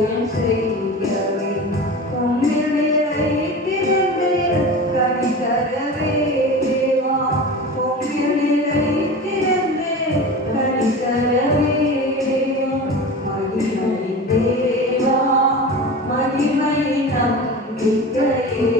ஊழியம் செய்யவே உம்மில் நிலைத்திருந்து கனி தரவே தேவா உம்மில் நிலைத்திருந்து கனி தரவே மகிமை தேவா மகிமை நம்பிக்கையே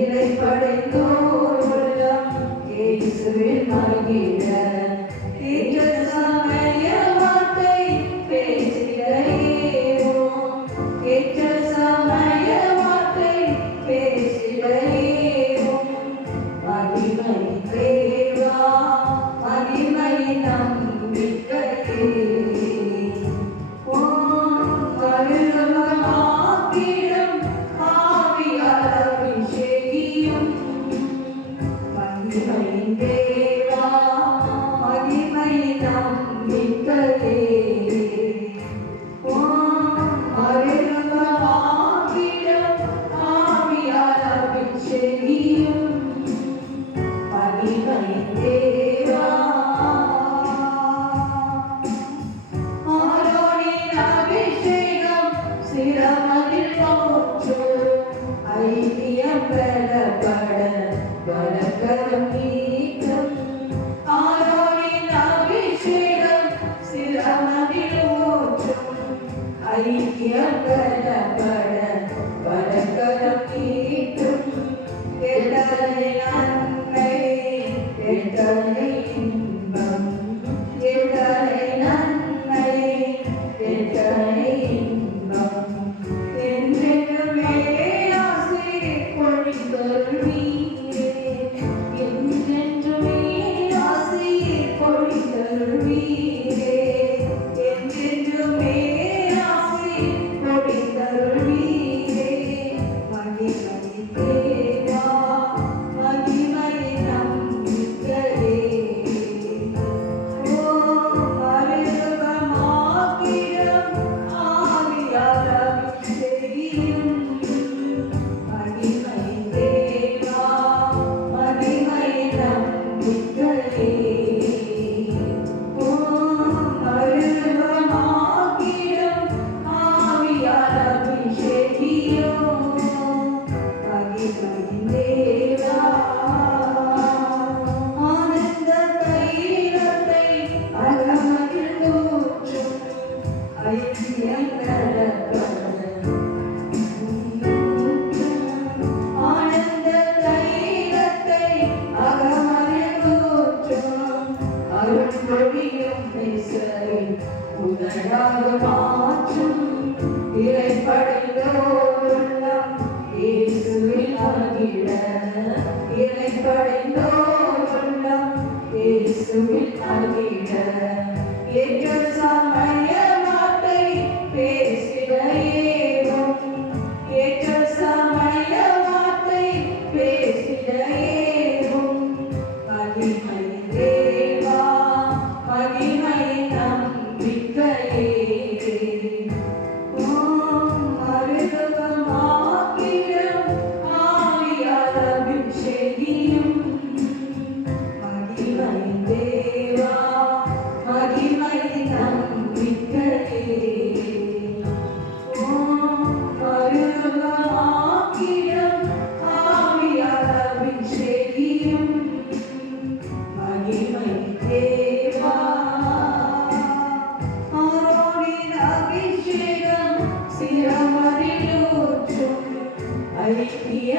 இறைப்படைத்தோர் உள்ளம் இயேசுவில் மகிழ ஏற்ற சமய வார்த்தை பேசிடையேவோம் ஏற்ற சமய வார்த்தை பேசிடையேவோம் மகிமை தேவா மகிமை நம்பிக்கையே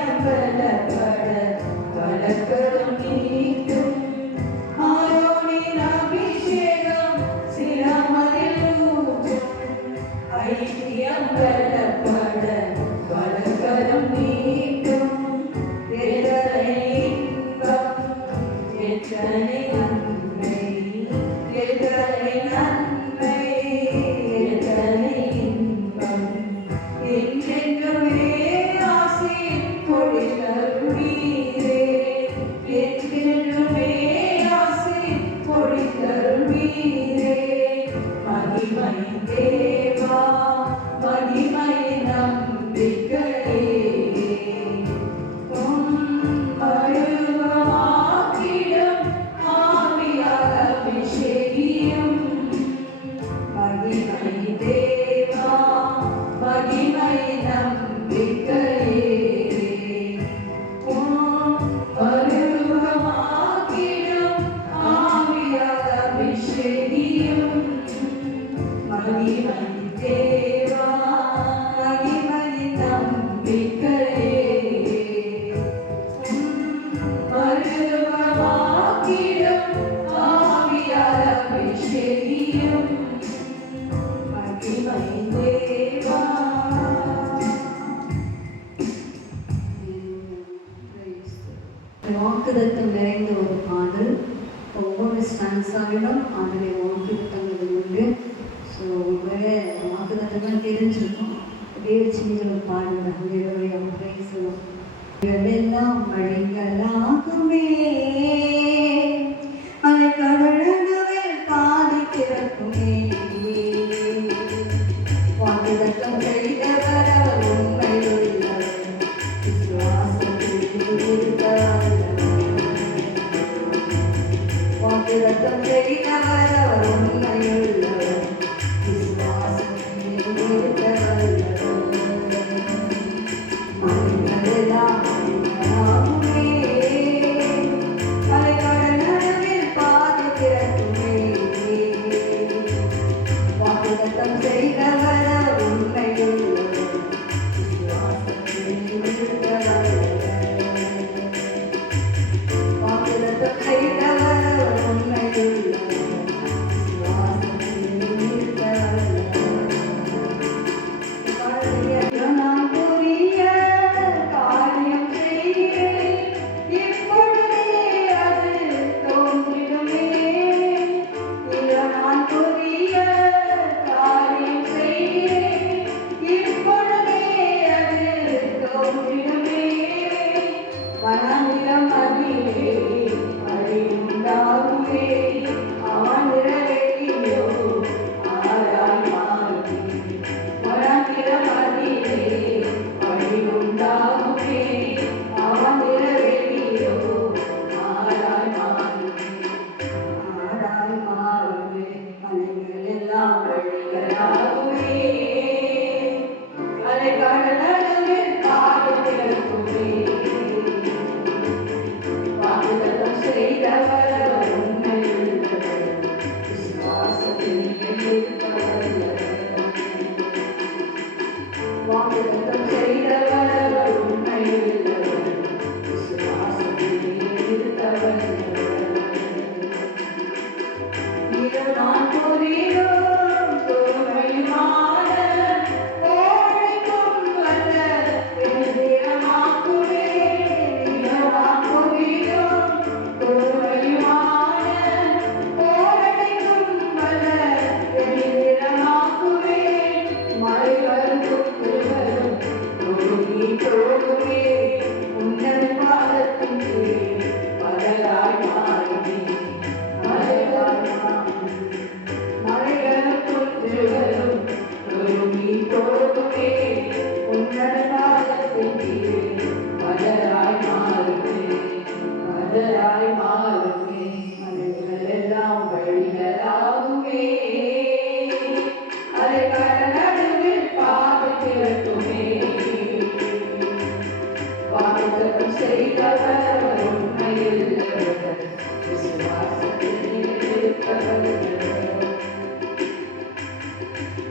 அம்பலப்பட வழக்கரும் நீட்டும் ஆரோனின் அபிஷேகம் சிரமரில் ஊற்றும் ஐக்கியம் பலப்பட வழக்கரும் நீட்டும் எத்தனை இன்பம் எத்தனை நன்மை எத்தனை நன்மை எத்தனை இன்பம் என்றென்றுமே ஆசி பொழிதருளீரே என்றென்றுமே ஆசி பொழிதருளீரே மகிமை தேவா மகிமை நம்பிக்கையே மழுவமாக்கிடும் ஆவியாக அபிஷேகியும் மகிமை தேவா மகிமை நம்பிக்கையே மழுவமாக்கிடும் ஆவியாக அபிஷேகியும் மகிமை தேவா மகிமை நம்பிக்கையே மறுவாக்கிடும் ஆவியார் அபிஷேகியும் மகிமை தேவா. வாக்குதத்தம் நிறைந்த ஒரு பாடல். ஒவ்வொரு ஸ்டான்ஸாவிலும் அதில் வாக்குதத்தங்கள் உண்டு. ஸோ ஒருவேளை வாக்குதத்தங்கள் தெரிஞ்சிருக்கும். அதே வச்சு நீங்களும் பாடுங்க. உங்களுடைய பிரைஸும் எல்லாம் வழிகளாகுமே அதை கடலுவில் பாதி திறக்குமே வாக்குதத்தம் செய்தவர் அவர் உண்மையுள்ளவர் விசுவாசத்தில் இருந்தவர் வாக்குதத்தம் செய்தவர் அவர் உண்மையுள்ளவர் விசுவாசத்தில் இருந்தவர் மனிதரெல்லாம்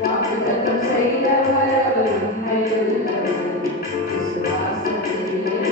வாக்குத்தத்தம் செய்தவர் அவர் உண்மையுள்ளவர் விசுவாசத்தில்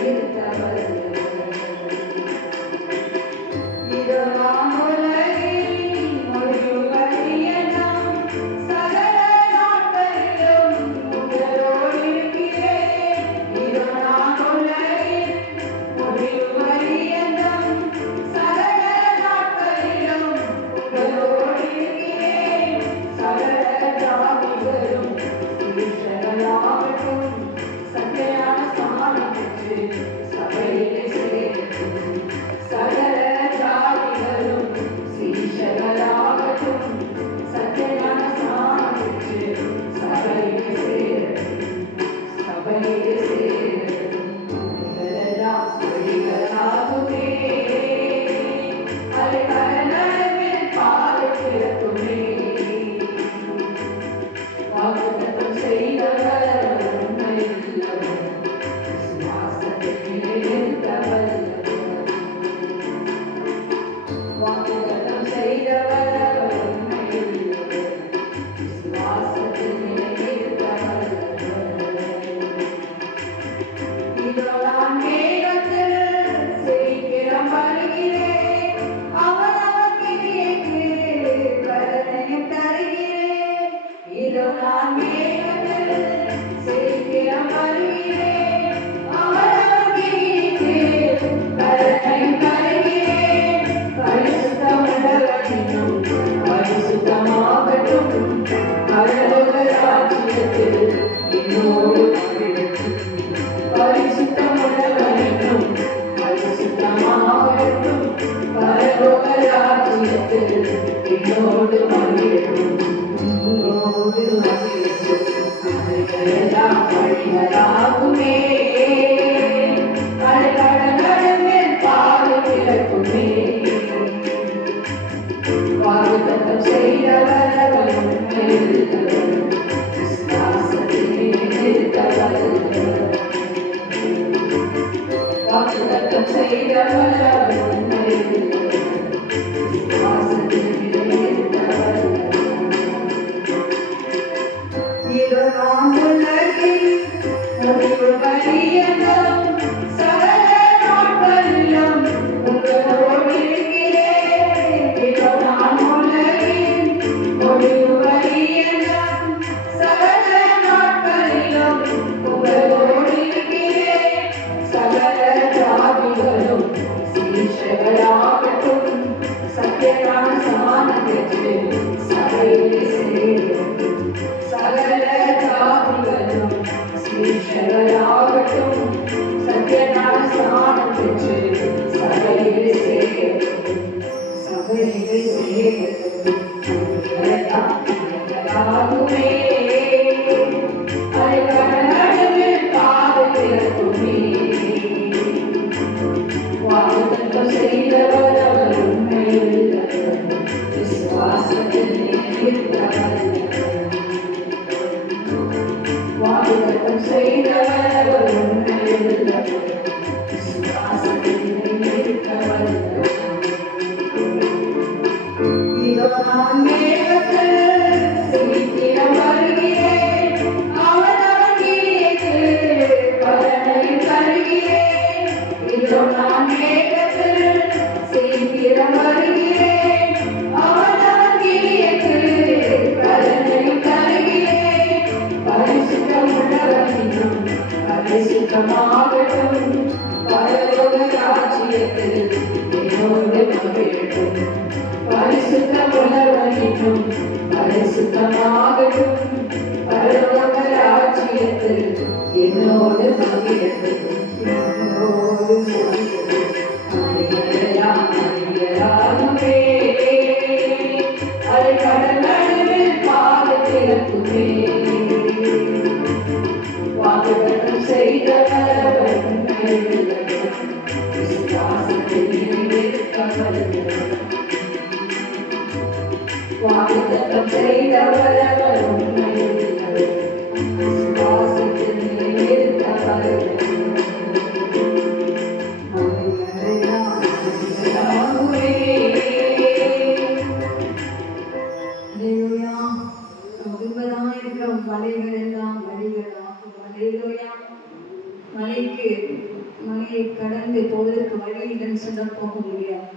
மலையை கடந்து போவதற்கு வழி இல்லைன்னு சொன்னா போக முடியாது.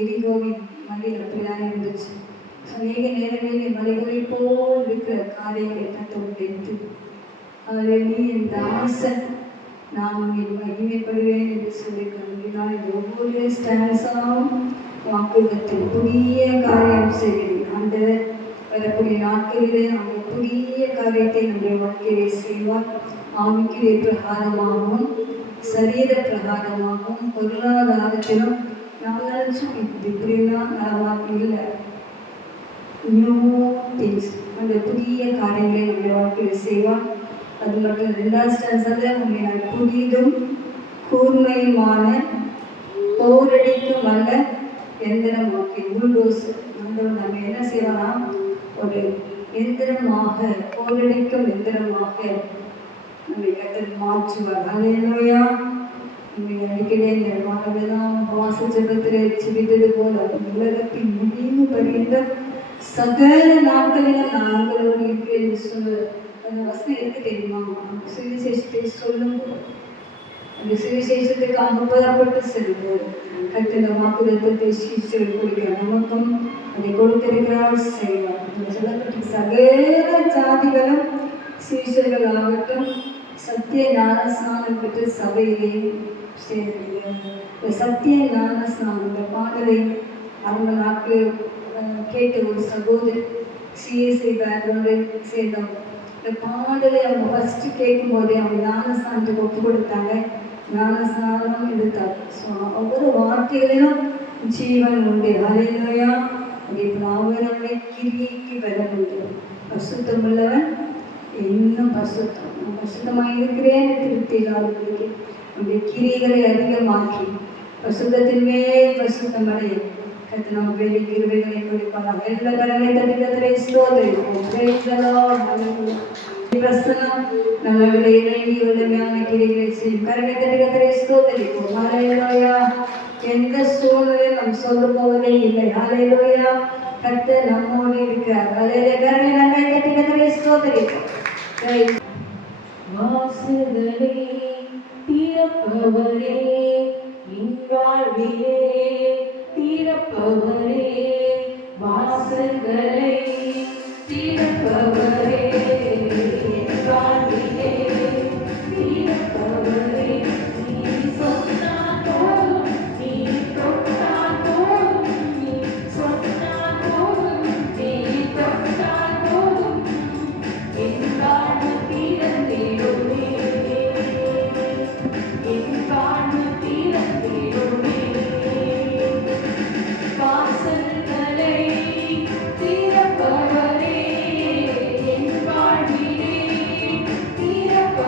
எரிகோவின் மலையில் அப்படிதான் இருந்துச்சு. அநேக நேரங்களில் மலைகளை போல் இருக்கிற காரியங்களை கற்றுக்கொண்டு அதில் நீ என் தாசன் நான் மகிமைப்படுவேன் என்று சொல்லியிருக்கிறேன். இந்த ஒவ்வொரு ஸ்டான்ஸாவும் வாக்குகத்தில் புதிய காரியம் செய்கிறேன். அந்த வரக்கூடிய நாட்களிலே அவங்க புதிய காரியத்தை நம்முடைய வாழ்க்கையை செய்வார். ஆவிக்குரிய பிரகாரமாகவும் சரீர பிரகாரமாகவும் பொருளாதாரத்திலும் நான் நினைச்சோம் இப்படிலாம் நலமாக இல்லை. நியூ திங்ஸ் அந்த புதிய காரியங்களை நம்முடைய வாழ்க்கையில் செய்வார். அது மட்டும் 2வது ஸ்டான்ஸால உண்மை நான் புதிதும் கூர்மையுமான போரடிக்கும் அல்ல எந்திரமாக்கி புல்டோஸ் நம்ம என்ன செய்யலாம், ஒரு எந்திரமாக போரடிக்கும் எந்திரமாக நம்மை கத்தர் மாற்றுவார். அல்லேலூயா. நம்மை அடிக்கடி இந்த மாணவெல்லாம் உபவாச ஜெபத்தில் ஜெபித்தது போல உலகத்தின் முடிவு பறிந்த சகல நாட்களிலும் நான் உங்களோடு இருக்கிறேன் என்று சொல்லுவது அந்த வசனம் எதுக்கு தெரியுமா? சுவிசேஷத்தை சொல்லும்போது அந்த சுவிசேஷத்துக்காக புறப்பட்டு செல்வோம். கர்த்தர் வாக்குத்தத்தத்தை சீஷர்கள் கொடுக்கிறார், நமக்கும் அதை கொடுத்திருக்கிறார், செய்வார். சொல்லப்பட்ட சகல ஜாதிகளும் சீஷர்கள் ஆகட்டும் சத்திய ஞானஸ்நானம் பெற்று சபையிலே சேர்ந்து சத்திய ஞானஸ்நானம் இந்த பாடலை அவங்க நாட்கள் கேட்ட ஒரு சகோதரி சிஎஸ்ஐ பேக்ரவுண்டை சேர்ந்தவங்க. இந்த பாடலை அவங்க ஃபர்ஸ்ட் கேட்கும் போதே அவங்க ஞானஸ்நானத்துக்கு ஒப்பு கொடுத்தாங்க, ஞானஸ்நானம் எடுத்தார். ஸோ ஒவ்வொரு வார்த்தைகளிலும் ஜீவன் உண்டு. அல்லேலூயா. அதே போல் அவர் நம்மை கிரிக்கு பெற முடியும். பரிசுத்தம் உள்ளவன் இன்னும் பரிசுத்தமாக இருக்கிறேன் திருப்தியில் அவர்களுக்கு நம்முடைய கிரிகளை அதிகமாக்கி பரிசுத்தத்தின் மேல் பரிசுத்தம் அடைய கர்த்தர் நமக்கு வேண்டிய கிருபைகளை கொடுப்பார். எல்லா கரங்களை தட்டி கர்த்தரை ஸ்தோத்திரிப்போம். Praise the Lord. பிரசன்னம் நம்மளுடைய இறங்கி உதவியான கிரிகளை செய்யும். கரங்களை தட்டி கர்த்தரை ஸ்தோத்திரிப்போம். ஹல்லேலூயா. எந்த சூழ்நிலையும் நாம் சொல்ல போவதே இல்லை. ஹல்லேலூயா. கர்த்தர் நம்மோடு இருக்கிறார். ஹல்லேலூயா. கரங்களை நன்றாய் தட்டி கர்த்தரை ஸ்தோத்திரிப்போம். வாசல்களை திறப்பவரே, என் வாழ்விலே திறப்பவரே, வாசல்களை திறப்பவரே, என் வாழ்விலே திறப்பவரே, நீ சொன்னால் போதும், நீ தொட்டால் போதும், நீ சொன்னால் போதும், நீ தொட்டால் போதும், என் வாழ்வு திறந்திடுமே, என் வாழ்வு திறந்திடுமே. வாசல்களை திறப்பவரே, என் வாழ்விலே திறப்பவரே,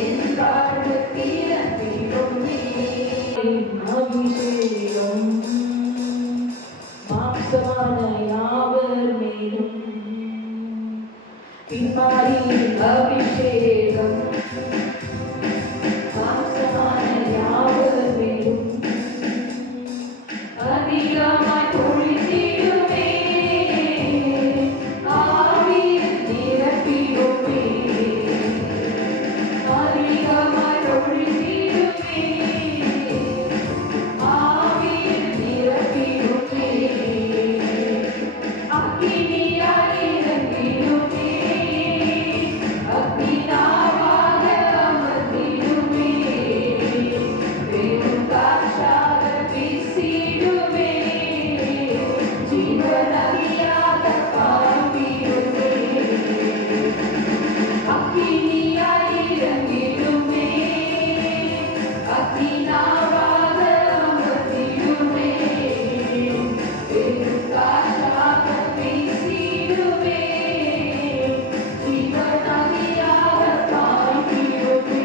என் வாழ்வு தீரத்திலுமே அபிஷேகம் மாம்சமான யாவர் மேலும் பின்மாரியின் அபிஷேகம் மாம்சமான யாவர் மேலும் அதிகமாய் பொழிந்திடுமே ஆவியில் நிரப்பிடுமே அதிகமாய் பொழிந்திடுமே ஆவியில் நிரப்பிடுமே அக்கினியாய் இறங்கிடுமே அக்கினாவாக அமர்ந்திடுமே பெரும் காற்றாக வீசிடுமே ஜீவநதியாக பாய்ந்திடுமே அக்கினியாய் இறங்கிடுமே அக்கினாவாக அமர்ந்திடுமே பெரும் காற்றாக வீசிடுமே ஜீவநதியாக பாய்ந்திடுமே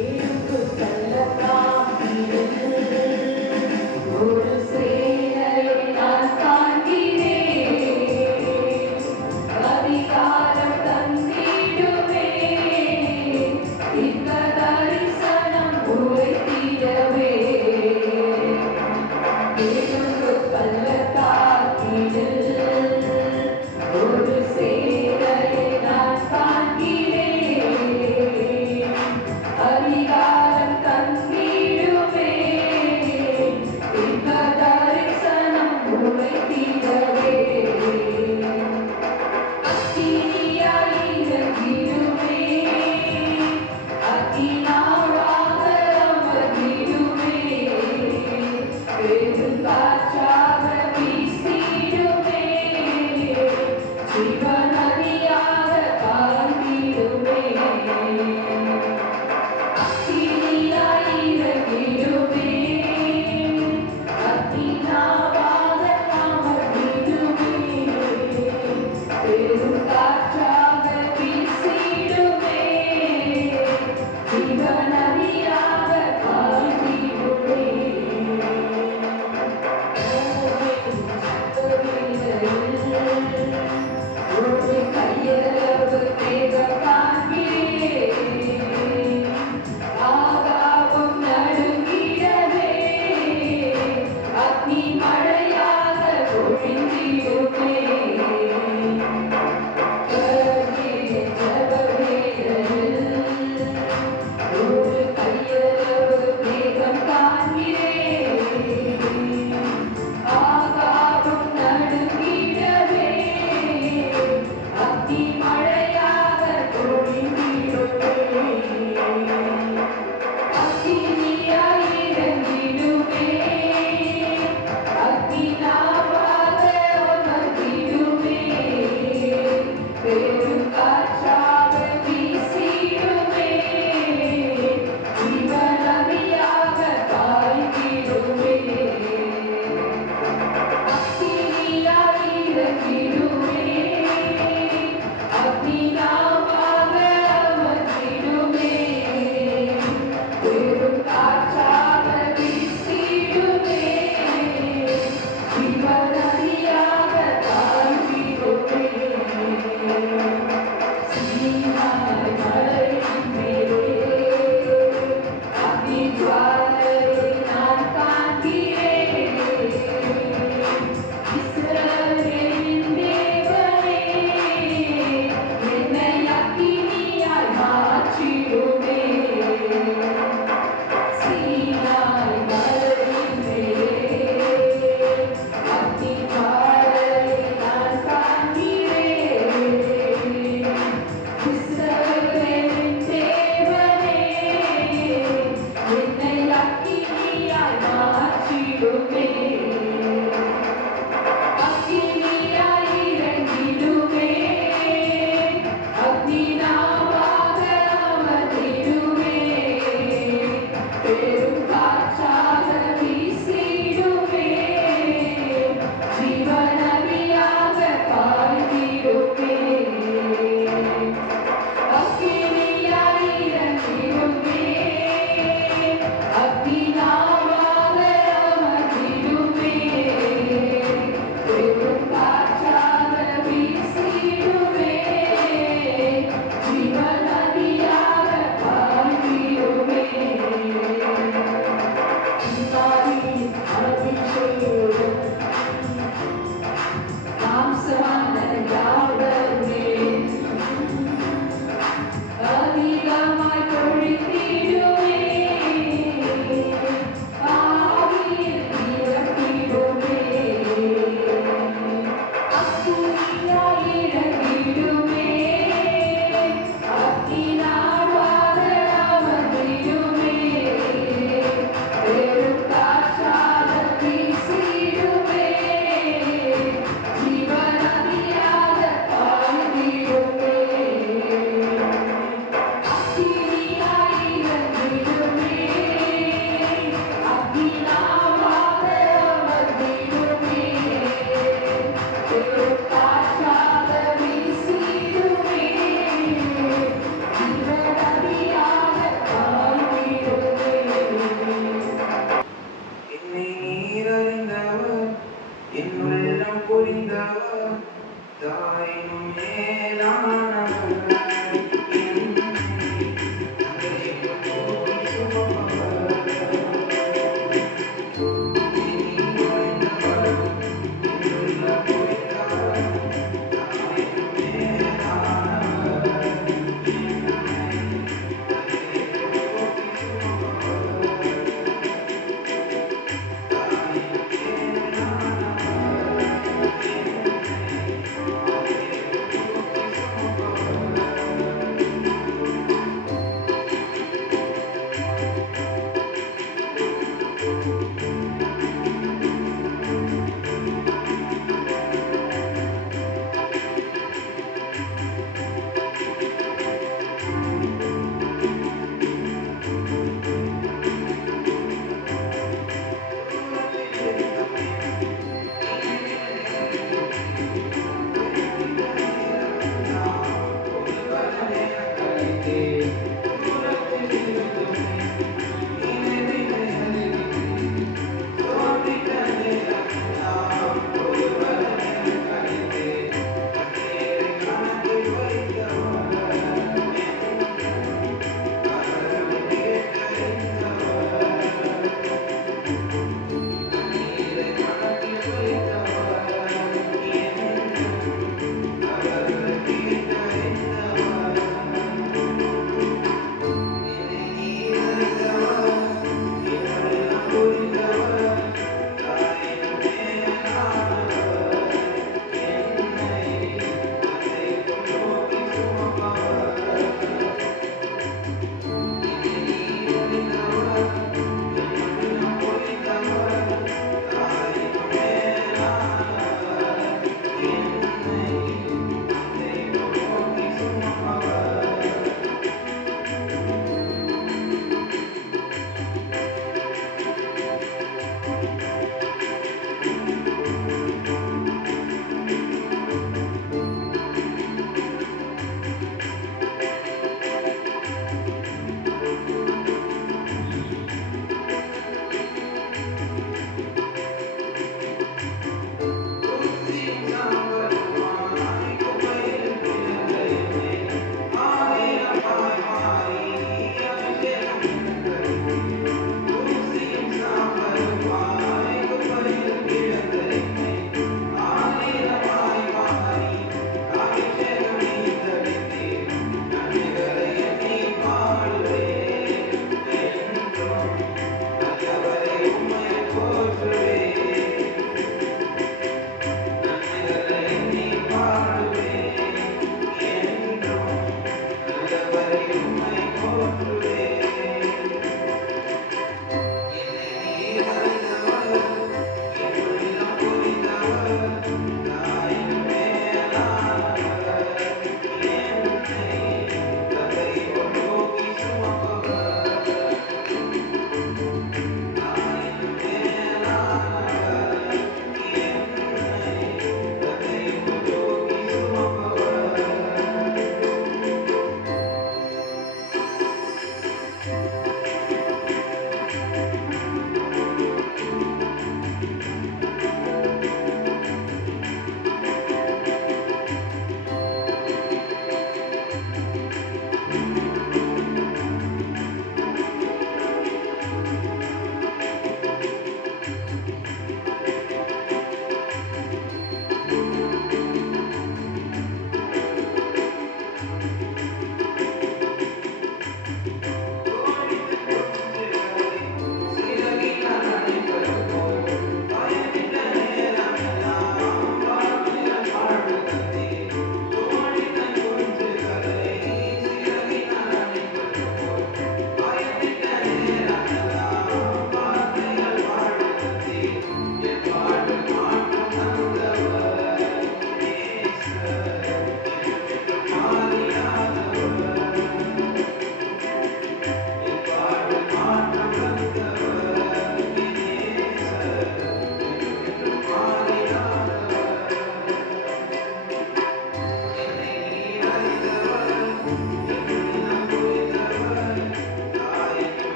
ஏழுக்கு பள்ளத்தாக்கில் ஒரு சேனையை நான் காண்கிறேன் அதிகாரம் தந்திடுவே இந்த தரிசனம் உரைத்திடவே ஏழுக்கு பள்ளத்தாக்கில் ஒரு சேனையை நான் காண்கிறேன் அதிகாரம் தந்திடுவே இந்த தரிசனம் உரைத்திடவே அக்கினியாய் இறங்கிடுமே அக்கினாவாக அமர்ந்திடுமே பெரும் காற்றாக வீசிடுமே ஜீவநதியாக பாய்ந்திடுமே அக்கினியாய் இறங்கிடுமே அக்கினாவாக அமர்ந்திடுமே பெரும் காற்றாக வீசிடுமே ஜீவநதியாக பாய்ந்திடுமே அக்கினியாய் இறங்கிடுமே அக்கினாவாக அமர்ந்திடுமே பெரும் காற்றாக வீசிடுமே ஜீவநதியாக பாய்ந்திடுமே தாயினும் மேலானவர்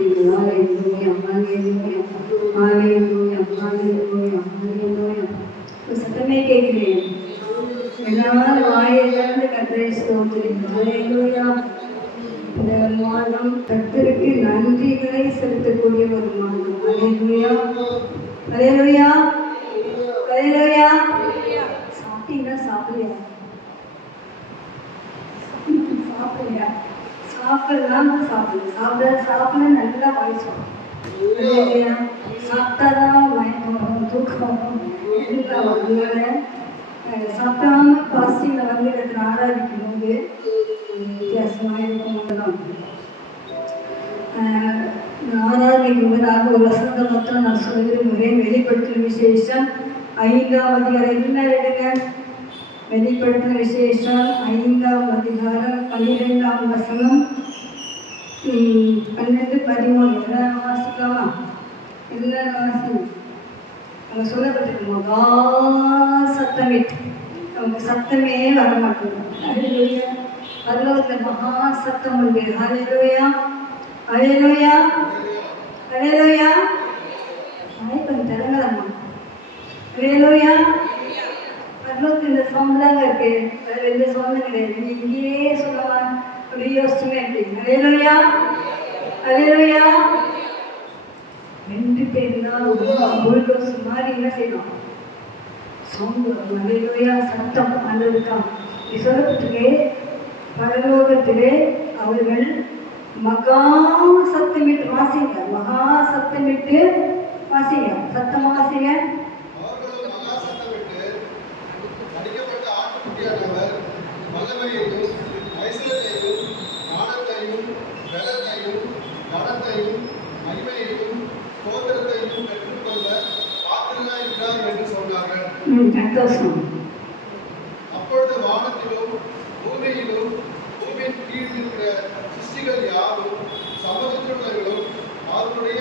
செய்யுங்கள். ஹalleluya, ஹalleluya, ஹalleluya, ஹalleluya, ஹalleluya. ஒரு சத்தமே கேட்கிறேன். எல்லாரும் வாயை திறந்து கர்த்தரை ஸ்தோத்திரிங்கள். ஹalleluya. இந்த மாதம் கர்த்தருக்கு நன்றிகளை செலுத்தக்கூடிய ஒரு மாதம். ஹalleluya, ஹalleluya, ஹalleluya. சாப்பிட்டீங்களா? சாப்பிடலையா? சாப்பிடலையா? சாப்பிடலாம், சாப்பிட நல்லா வாய் சொல்லணும். சாப்பிட்டாதான் மயக்கம் வரும், தூக்கம் வரும், எல்லாம் வரும். சாப்பிடாம பாஸ்டிங்கில் வந்து இடத்துல ஆராதிக்கும் போது வித்தியாசமாக இருக்கும். ஆராதிக்கும் போது ஒரு வசனத்தை மட்டும் நான் சொல்ல விரும்புகிறேன். வெளிப்படுத்தும் விசேஷம் 5ஆம் அதிகாரம். என்ன எடுங்க? வெளிப்படுத்தும் விசேஷம் 5ஆம் அதிகாரம் 12ஆம் வசனம் 12, 13. எல்லாம் வாசிக்கலாமா? எல்லாம் வாசிக்கணும். அவங்க சொல்லப்பட்டிருக்கு மகா சத்தமிட்டு. நமக்கு சத்தமே வர மாட்டேங்குது. பரலோகத்தில் மகா சத்தம் உண்டு. ஹalleluya, ஹalleluya, ஹalleluya. கொஞ்சம் தெலுங்கலாமா? ஹalleluya. பரலோகத்தில் இந்த சவுண்ட் தாங்க இருக்கு, வேற எந்த சவுண்டும் கிடையாது. நீ இங்கேயே சொல்லலாம் அப்படி யோசிச்சுமே இருக்கீங்க. ஹalleluya, ஹalleluya. 2 பேர் தான் புல்டோஸ் மாதிரி என்ன செய்யணும்? சவுண்டு. ஹalleluya, சத்தம் ஆண்டவருக்காக. நீ சொல்லப்பட்டிருக்கே பரலோகத்திலே அவர்கள் மகா சத்தமிட்டு வாசிங்க. மகா சத்தமிட்டு வாசிங்க. சத்தம் வாசிங்க. அப்பொழுது வானத்திலும் பூமியிலும் பூமியின் கீழ் இருக்கிற சிருஷ்டிகள் யாரும் சமூகத்திலுள்ளவர்களும் அவருடைய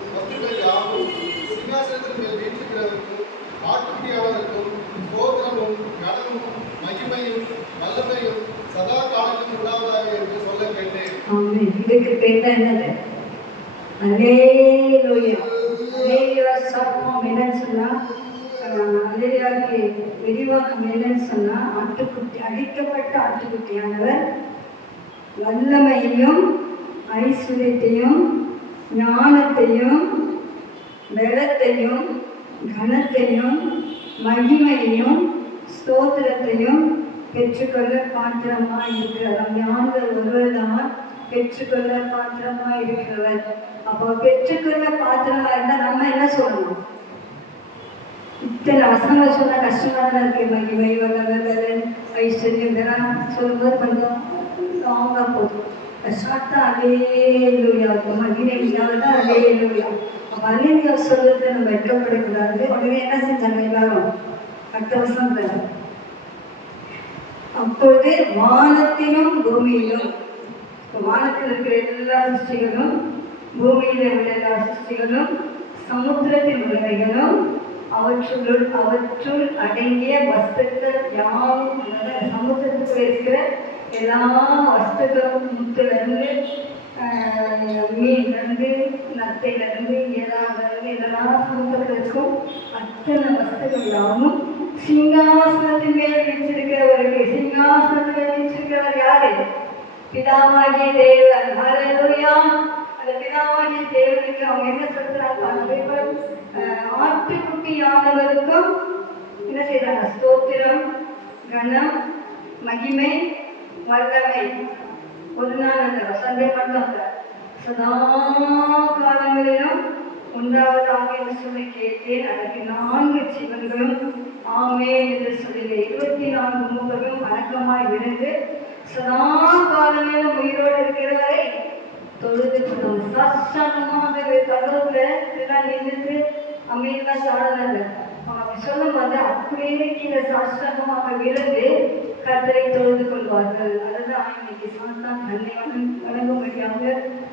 வஸ்துக்கள் யாரும் சிங்காசனத்தின் மேல் வீற்றிருக்கிறவருக்கும் ஆட்டுக்குட்டியாளருக்கும் சோதனமும் கனமும் மகிமையும் வல்லமையும் சதா காலத்திலும் உண்டாவதாக என்று சொல்ல கேட்டேன். இதுக்கு பேர் தான் என்னது? அல்லேலூயா. அல்லேலூயா சத்தம் என்னன்னு சொன்னா, அல்லேலூயாக்கு விரிவாக்கம் என்னன்னு சொன்னா, ஆட்டுக்குட்டி, அடிக்கப்பட்ட ஆட்டுக்குட்டியானவர் வல்லமையையும் ஐஸ்வர்யத்தையும் ஞானத்தையும் பலத்தையும் கனத்தையும் மகிமையையும் ஸ்தோத்திரத்தையும் பெற்றுக்கொள்ள பாத்திரமாய் இருக்கிறவர். ஞானங்கள் ஒருவர் தான் பெற்றுக்கொள்ள பாத்திரமா இருக்கிறவர். அப்போ பெற்றுக்கொள்ள பாத்திரமா இருந்தா நம்ம என்ன சொல்லணும்? இத்தனை வசனங்கள் சொன்னா கஷ்டமா தான் இருக்கு. மகிமை வல்லவன் ஐஸ்வர்யம் இதெல்லாம் சொல்லும்போது கொஞ்சம் லாங்கா போதும். ஷார்ட்டா அல்லேலூயா இருக்கும். மகிமையால்தான் அல்லேலூயா. அப்ப அல்லேலூயா சொல்றது நம்ம வெட்கப்படக்கூடாது. உடனே என்ன செஞ்சாங்க எல்லாரும்? அடுத்த வசனம் தர. அப்பொழுது வானத்திலும் பூமியிலும், வானத்தில் இருக்கிற எல்லா சிருஷ்டிகளும், பூமியில் உள்ள எல்லா சிருஷ்டிகளும், சமுத்திரத்தில் உள்ளவைகளும், அவற்றுள் அடங்கிய வஸ்துக்கள் யாவும், சமுத்திரத்துக்குள்ள இருக்கிற எல்லா வஸ்துக்களும், முத்திலிருந்து மீன்லேருந்து நத்தையிலிருந்து ஏதாவிலிருந்து இதெல்லாம் சமுத்திரத்தில் இருக்கும் அத்தனை வஸ்துக்கள் யாவும் சிங்காசனத்தின் மேல் வீற்றிருக்கிறவருக்கு. சிங்காசனத்தின் மேல் வீற்றிருக்கிறவர் யாரு? பிதாவாகிய தேவன். ஹல்லேலூயா. அந்த பிதாவாகிய தேவனுக்கு அவங்க என்ன சொல்றாங்க? ஆட்டுக்குட்டியானவருக்கும் என்ன செய்யறாங்க? ஸ்தோத்திரம், கனம், மகிமை, வல்லமை. ஒரு நாள் அந்த சண்டே மட்டும் அந்த சதா காலங்களிலும் உண்டாவதாக என்று சொல்லி கேட்டேன். அதற்கு 4 ஜீவன்களும் ஆமென் என்று சொல்லினேன். 24 மூவரும் அடக்கமாய் விழுந்து சதா காலங்களிலும் உயிரோடு இருக்கிறவரை தொழுது சாஷ்டாங்கமாக பகவத்துல இதெல்லாம் நின்றுட்டு அமைதியெல்லாம் சாடல. அவங்க சொல்லும் போது அப்படியே கீழே சாஷ்டாங்கமாக விழுந்து கர்த்தரை தொழுது கொள்வார்கள். அதுதான் இன்னைக்கு சாத்தான் தன்னை வணங்கும்படியாக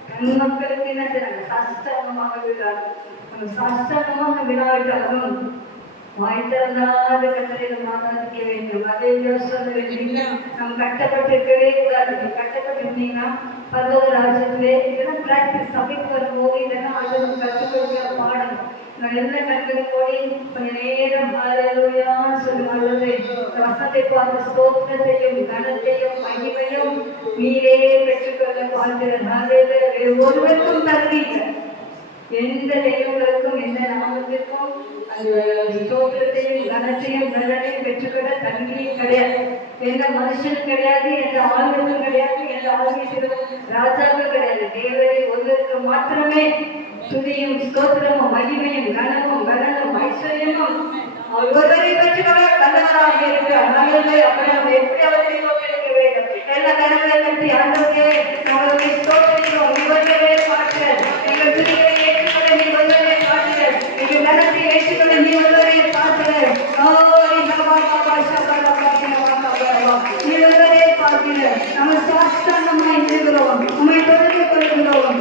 தன் மக்களுக்கு என்ன செய்யறாங்க? சாஷ்டாங்கமாக விழாது. நம்ம சாஷ்டாங்கமாக விழாவிட்டாலும் வாய்த்திறந்தாத கத்தரை நாம் ஆராதிக்க வேண்டும். அதை சொல்ல வேண்டும். நாம் கட்டப்பட்டிருக்கவே கூடாது. கட்டப்பட்டிருந்தீங்கன்னா பரலோக ராஜ்யத்திலே இதெல்லாம் பிராக்டிஸ் சபைக்கு வரும்போது இதெல்லாம் ஆண்டவர் கற்றுக் கொடுக்கிற பாடம். நல்ல கண்கள் போய் கொஞ்ச நேரம் ஹalleluya சொல்லுவாங்க. வசனத்தை பார்த்து ஸ்தோத்திரத்தையும் கனத்தையும் மகிமையும் நீரே பெற்றுக்கொள்ள பார்க்கிறேன். ஹalleluya. வேறு ஒருவருக்கும் தகுதி இல்லை. எந்த தெய்வங்களுக்கும் எந்த நாமத்திற்கும் அந்த ஸ்தோத்திரத்தையும் கனத்தையும் பலனையும் பெற்றுக்கொள்ள தகுதியும் கிடையாது. எந்த மனுஷனும் கிடையாது, எந்த ஆளுநரும் கிடையாது, எந்த ஆளுநரும் ராஜாவும் கிடையாது. தேவரை ஒருவருக்கு மாத்திரமே துதியும் ஸ்தோத்திரமும் மகிமையும் கனமும் பலனும் ஐஸ்வர்யமும் அவர் ஒருவரை பெற்றுக்கொள்ள வல்லவராக இருக்கிறார். அப்படி நம்ம எப்படி அவரை ஸ்தோத்திரிக்க வேண்டும்? எல்லா கனங்களை பற்றி ஆண்டவரே அவர்களை ஸ்தோத்திரிக்கிறோம். இவர்களே பார்க்கிறேன். எங்கள் துதிகளை ஏற்றுக்கொள்ள நீ ஒருவரை பார்க்கிறேன். எங்கள் கனத்தை ஏற்றுக்கொள்ள நீ ஒருவரை பார்க்கிறேன். நீ ஒருவரை பார்க்கிறேன். நம்ம சாஸ்தாங்கமாய் இருக்கிறோம். உண்மை தொடர்பு கொள்கிறோம்.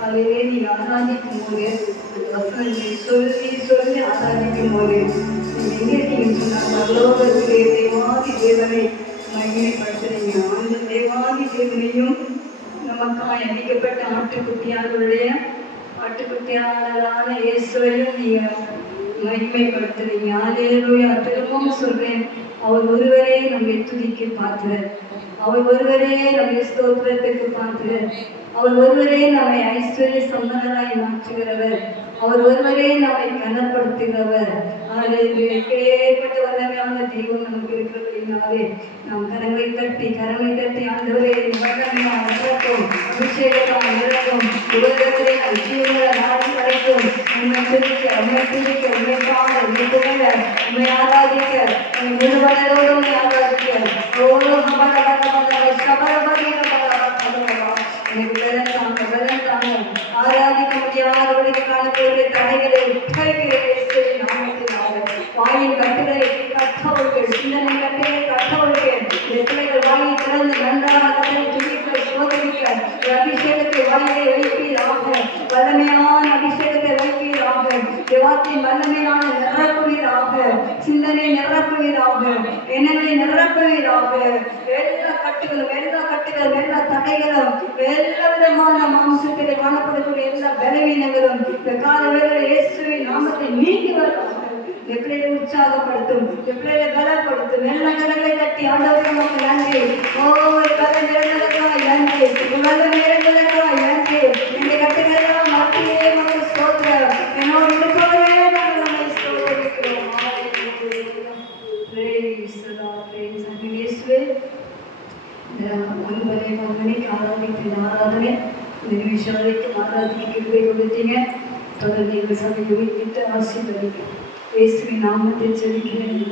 காலையிலே நீ ஆராதிக்கும் போது சொல்லி சொல்லி ஆராதிக்கும் போது எங்கே இருக்கீங்கன்னு சொன்னாங்க. பரலோகத்திலே தேவாதி தேவனை மகிமைப்படுத்துறீங்க. அந்த தேவாதி தேவனையும் நமக்காக அளிக்கப்பட்ட ஆட்டுக்குட்டியாளரான இயேசுவையும் நீங்க மகிமைப்படுத்துறீங்க. அல்லேலூயா. திரும்பவும் சொல்றேன், அவர் ஒருவரே நம்மை துதிக்க பாத்திரர், அவர் ஒருவரே நம்மை ஸ்தோத்திரத்துக்கு பாத்திரர், அவர் ஒருவரே நம்மை ஐஸ்வர்ய சம்பந்தராய் மாற்றுகிறவர், அவர் ஒருவரே நம்மை கனப்படுத்துகிறவர். கேட்பட்ட வல்லமையான தெய்வம் நமக்கு இருக்கிறபடினாலே நாம் கரங்களை தட்டி ஆண்டவரே வல்லமையாக நிரப்பும், அபிஷேகத்தால் நிரப்பும், உலகத்திலே ஜீவனை நாடி வரைக்கும் உண்மை துதிக்க, உண்மை காண, உண்மை புகழ, உண்மை ஆராதிக்க, உண்மை முழுவதோடு உண்மை ஆராதிக்க. ஓரோ எனக்கு பலன் தாங்க ஆராதிக்க முடியாதவர்களுக்கு காணக்கூடிய தடைகளை உட்கைகிறேன். நாமத்தினால வாயின் கட்டுகளை கற்றவர்கள், சிந்தனை கட்டுகளை கற்றவர்கள், பிள்ளைகள் வாயை திறந்து நன்றாக கட்டளை துதிக்க, சோதரிக்க, அபிஷேகத்தை வாயிலை வைப்பீராக, வல்லமையான அபிஷேகத்தை வைப்பீராக, தேவாத்தின் வல்லமையான நிரப்புவீராக, சிந்தனை நிரப்புவீராக, எண்ணங்களை நிரப்புவீராக. எல்லா கட்டுகளும் எல்லா தடைகளும் எல்லா விதமான மாம்சத்திலே காணப்படக்கூடிய எல்லா பலவீனங்களும் இந்த கால வேளையில் இயேசுவின் நாமத்தை நீக்குவதாக. எப்படியை உற்சாகப்படுத்தும், எப்படியை பலப்படுத்தும். எல்லா கரங்களை தட்டி ஆண்டவரே நமக்கு நன்றி. ஒவ்வொரு கதை நிறைந்ததற்காக நன்றி, உலகம் நிறைந்ததற்காக நன்றி. இந்த கட்டுகளெல்லாம் மத்தியே நமக்கு ஸ்தோத்திரம். என்னோடு இருப்பவரே நாங்கள் நம்மை ஸ்தோத்திரிக்கிறோம். ஆராதனை இந்த நிமிஷம் வரைக்கும் ஆராதிக்க கிருபை கொடுத்தீங்க. தொடர்ந்து எங்கள் சபையை வைத்து ஆசீர்வதிங்க. இயேசுவின் நாமத்தில் ஜெபிக்கிறேன்.